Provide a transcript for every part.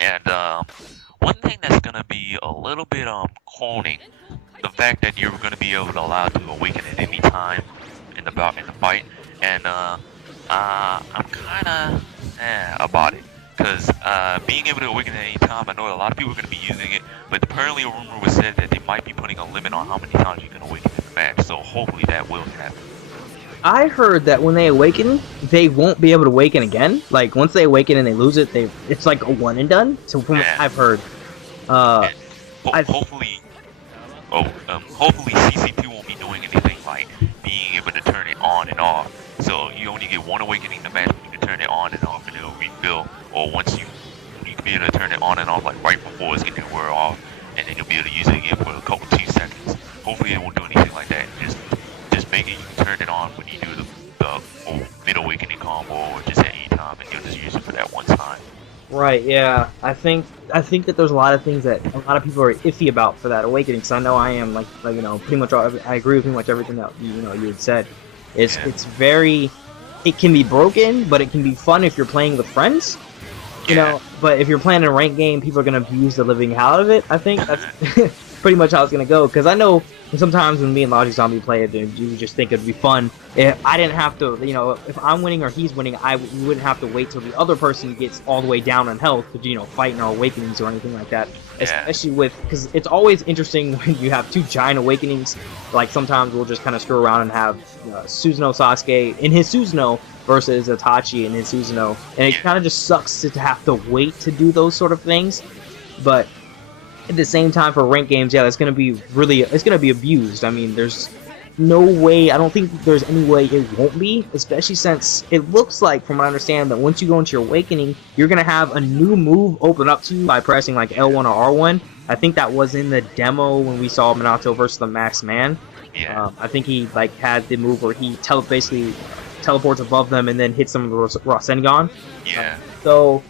And one thing that's gonna be a little bit cloning, the fact that you're gonna be able to allow to awaken at any time in the fight, and I'm kind of about it. Because being able to awaken at any time, I know a lot of people are going to be using it, but apparently a rumor was said that they might be putting a limit on how many times you can awaken in the match, so hopefully that will happen. I heard that when they awaken, they won't be able to awaken again. Like once they awaken and they lose it, it's like a one and done. So from what Yeah, I've heard, uh, and I hopefully, hopefully CC2 won't be doing anything like being able to turn it on and off. So you only get one awakening in the match, but you can turn it on and off and it'll refill, or once you can be able to turn it on and off like right before it's getting to wear off, and then you'll be able to use it again for a couple 2 seconds. Hopefully it won't do anything like that. Just make it you can turn it on when you do the mid awakening combo or just at any time, and you'll just use it for that one time. right, yeah. I think that there's a lot of things that a lot of people are iffy about for that awakening. Because I know I am like pretty much I agree with pretty much everything that you had said. Yeah, It's very it can be broken, but it can be fun if you're playing with friends. yeah, But if you're playing a ranked game, people are gonna abuse the living hell out of it. I think that's pretty much how it's gonna go. Because I know sometimes when me and Logic Zombie play it, you just think it'd be fun. If I didn't have to, if I'm winning or he's winning, we wouldn't have to wait till the other person gets all the way down on health to fight in our awakenings or anything like that. yeah, Especially because it's always interesting when you have two giant awakenings. Like sometimes we'll just kind of screw around and have Susanoo Sasuke in his Susanoo versus Itachi in his Susano, and it yeah, kind of just sucks to have to wait to do those sort of things. But at the same time, for ranked games, yeah, it's gonna be abused. I mean, there's no way. I don't think there's any way it won't be, especially since it looks like, from what I understand, that once you go into your awakening, you're gonna have a new move open up to you by pressing like L1 or R1. I think that was in the demo when we saw Minato versus the Max Man. yeah, I think he had the move where he basically teleports above them and then hits them with Rasengan. yeah. So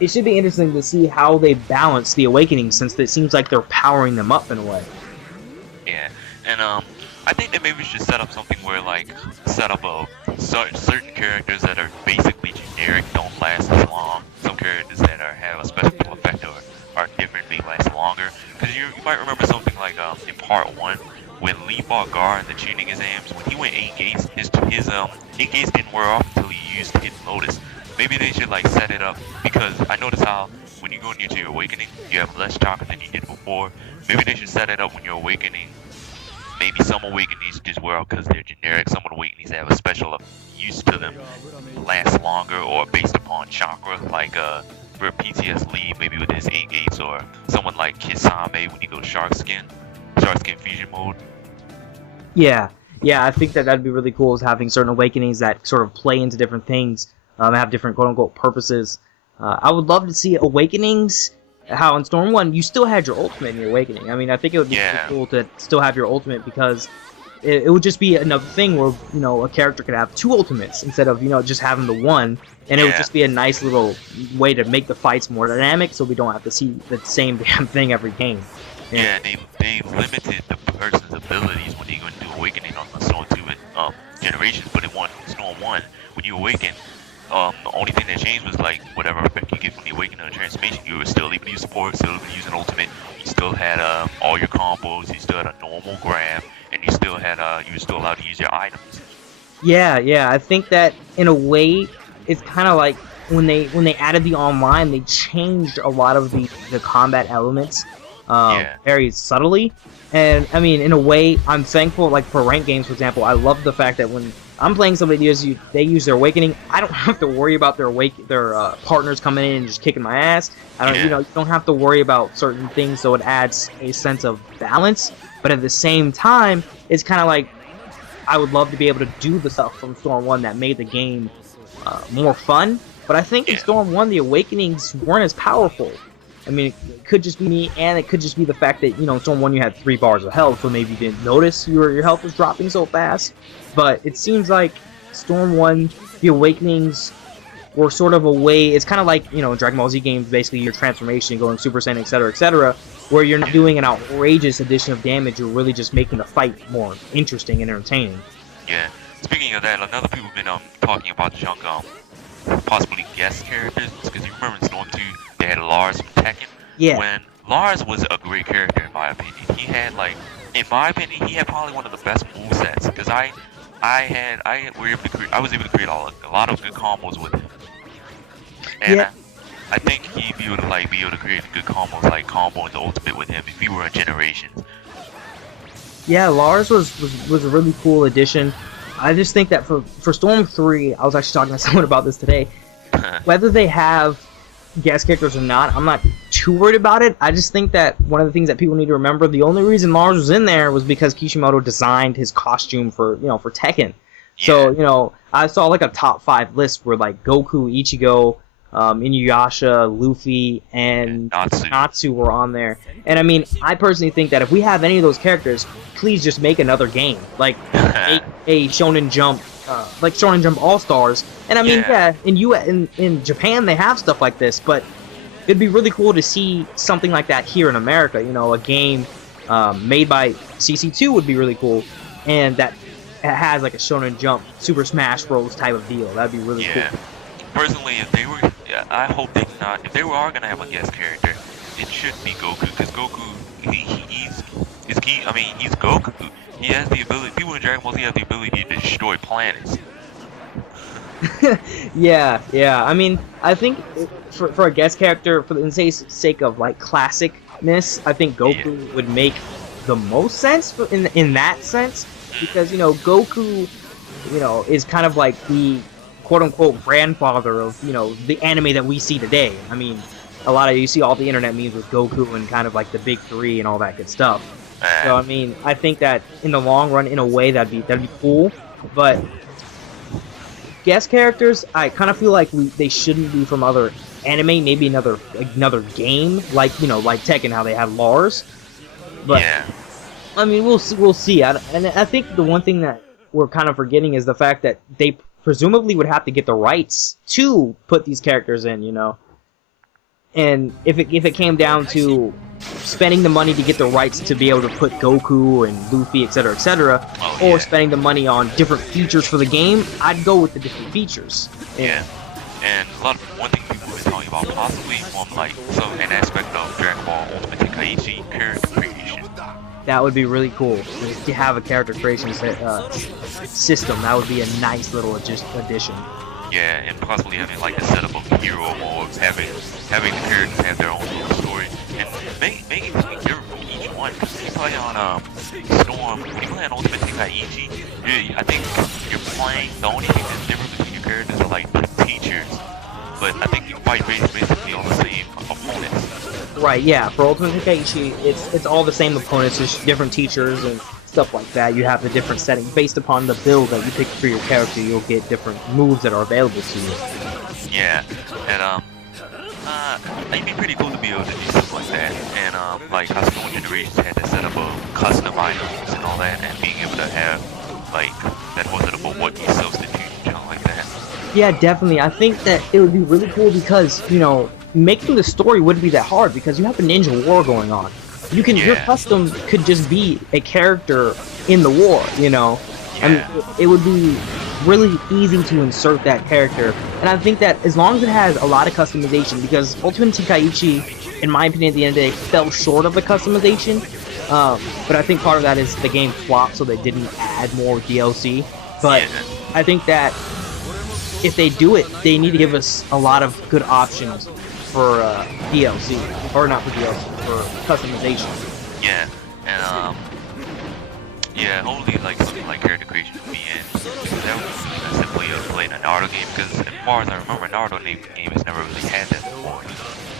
it should be interesting to see how they balance the awakening, since it seems like they're powering them up in a way. Yeah, and I think that maybe we should set up something where like set up certain characters that are basically generic, don't last as long. Some characters that have a special effect or are different, may last longer. Because you might remember something like in part one when Lee fought Gar in the tuning exams. When he went 8 gates, his 8 gates didn't wear off until he used Hidden Lotus. Maybe they should like set it up, because I notice how when you go into your awakening, you have less chakra than you did before. Maybe they should set it up when you're awakening. Maybe some awakenings just wear out because they're generic. Some awakenings that have a special use to them last longer, or based upon chakra, like for PTS Lee, maybe with his 8 gates, or someone like Kisame when you go Shark Skin Fusion mode. Yeah, yeah, I think that that'd be really cool, is having certain awakenings that sort of play into different things, have different quote unquote purposes. I would love to see awakenings. How in Storm 1 you still had your ultimate in your awakening. I mean, I think it would be Yeah, really cool to still have your ultimate, because it would just be another thing where a character could have two ultimates instead of just having the one, and it would yeah, just be a nice little way to make the fights more dynamic, so we don't have to see the same damn thing every game. Yeah. yeah. They limited the person's abilities when they go into awakening on the Storm 2 and generations, but in Storm 1, when you awaken. The only thing that changed was like whatever effect you get from the awakening or transformation, you were still able to use support, still able to use an ultimate. You still had all your combos. You still had a normal grab, and you still had you were still allowed to use your items. Yeah, yeah. I think that in a way, it's kind of like when they added the online, they changed a lot of the combat elements, Yeah, very subtly. And I mean, in a way, I'm thankful. Like for ranked games, for example, I love the fact that when I'm playing somebody they use their awakening, I don't have to worry about their partners coming in and just kicking my ass. I don't, yeah, you don't have to worry about certain things, so it adds a sense of balance. But at the same time, it's kind of like I would love to be able to do the stuff from Storm 1 that made the game more fun. But I think in yeah, Storm 1, the awakenings weren't as powerful. I mean, it could just be me, and it could just be the fact that, in Storm 1 you had 3 bars of health, so maybe you didn't notice your health was dropping so fast. But it seems like Storm 1, the awakenings were sort of a way, it's kind of like, Dragon Ball Z games, basically your transformation, going Super Saiyan, etc., where you're not yeah, doing an outrageous addition of damage, you're really just making the fight more interesting and entertaining. yeah. Speaking of that, another people have been talking about the junk possibly guest characters, because you remember in Storm 2 they had a Lars from Tekken. Yeah. When Lars was a great character in my opinion. He had like, in my opinion, he had probably one of the best movesets because I was able to create a lot of good combos with him. And Yeah. I think he'd be able to create good combos like comboing the ultimate with him if he were in Generations. Yeah, Lars was a really cool addition. I just think that for Storm 3, I was actually talking to someone about this today. Whether they have guest characters or not, I'm not too worried about it. I just think that one of the things that people need to remember, the only reason Lars was in there was because Kishimoto designed his costume for Tekken. So, I saw like a top 5 list where like Goku, Ichigo, Inuyasha, Luffy, and Natsu were on there. And I mean, I personally think that if we have any of those characters, please just make another game. Like, a Shonen Jump, like Shonen Jump All-Stars. And I mean, in Japan they have stuff like this, but it'd be really cool to see something like that here in America. A game made by CC2 would be really cool. And that has like a Shonen Jump Super Smash Bros. Type of deal. That'd be really cool. Personally, I hope they not. If they are gonna have a guest character, it should be Goku, because Goku, he's Goku. He has the ability. People in Dragon Ball Z have the ability to destroy planets. yeah. I mean, I think for a guest character, for the sake of like classicness, I think Goku would make the most sense in that sense, because Goku, is kind of like the quote-unquote grandfather of the anime that we see today. I mean, you see all the internet memes with Goku and kind of like the big 3 and all that good stuff. So I mean, I think that in the long run, in a way, that'd be cool. But guest characters, I kind of feel like they shouldn't be from other anime. Maybe another game, like Tekken, how they have Lars. But I mean, we'll see. And I think the one thing that we're kind of forgetting is the fact that they presumably would have to get the rights to put these characters in, and if it came down to spending the money to get the rights to be able to put Goku and Luffy, etc., or spending the money on different features for the game, I'd go with the different features. And one thing people have been talking about, possibly from an aspect of Dragon Ball Ultimate Tenkaichi character creation. That would be really cool. Just to have a character creation system, that would be a nice little addition. Yeah, and possibly having like a setup of hero mode, having the characters have their own little story, and making it different from each one. Because you play on Storm, when you play on Ultimate Tenkaichi, I think you're playing. The only thing that's different between your characters are like the teachers, but I think you fight basically on the same opponents. Right, yeah. For Ultimate Tenkaichi, it's all the same opponents, just different teachers and stuff like that. You have the different settings based upon the build that you pick for your character. You'll get different moves that are available to you. Yeah, and it'd be pretty cool to be able to do stuff like that. And like how Stone Generations had that setup of custom items and all that, and being able to have like that whole setup of what you substitute and stuff like that. Yeah, definitely. I think that it would be really cool because making the story wouldn't be that hard because you have a ninja war going on. Your custom could just be a character in the war, I mean, it would be really easy to insert that character. And I think that as long as it has a lot of customization, because Ultimate Tenkaichi, in my opinion, at the end of the day, fell short of the customization. But I think part of that is the game flopped, so they didn't add more DLC. But I think that if they do it, they need to give us a lot of good options for DLC, or not for DLC, for customization. Yeah, and hopefully like something like character creation would be in, because that would be simply playing a Naruto game, because as far as I remember, Naruto game has never really had that before.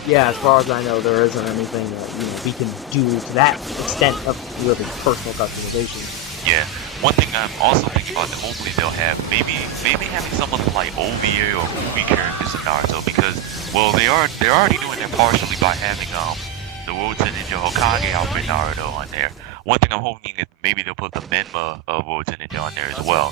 Yeah, as far as I know, there isn't anything that we can do to that extent of really personal customization. Yeah. One thing I'm also thinking about that hopefully they'll have, maybe having some of the like OVA or movie characters in Naruto, because they're already doing that partially by having the Road to Ninja Hokage outfit Naruto on there. One thing I'm hoping is maybe they'll put the Menma of Road to Ninja on there as well.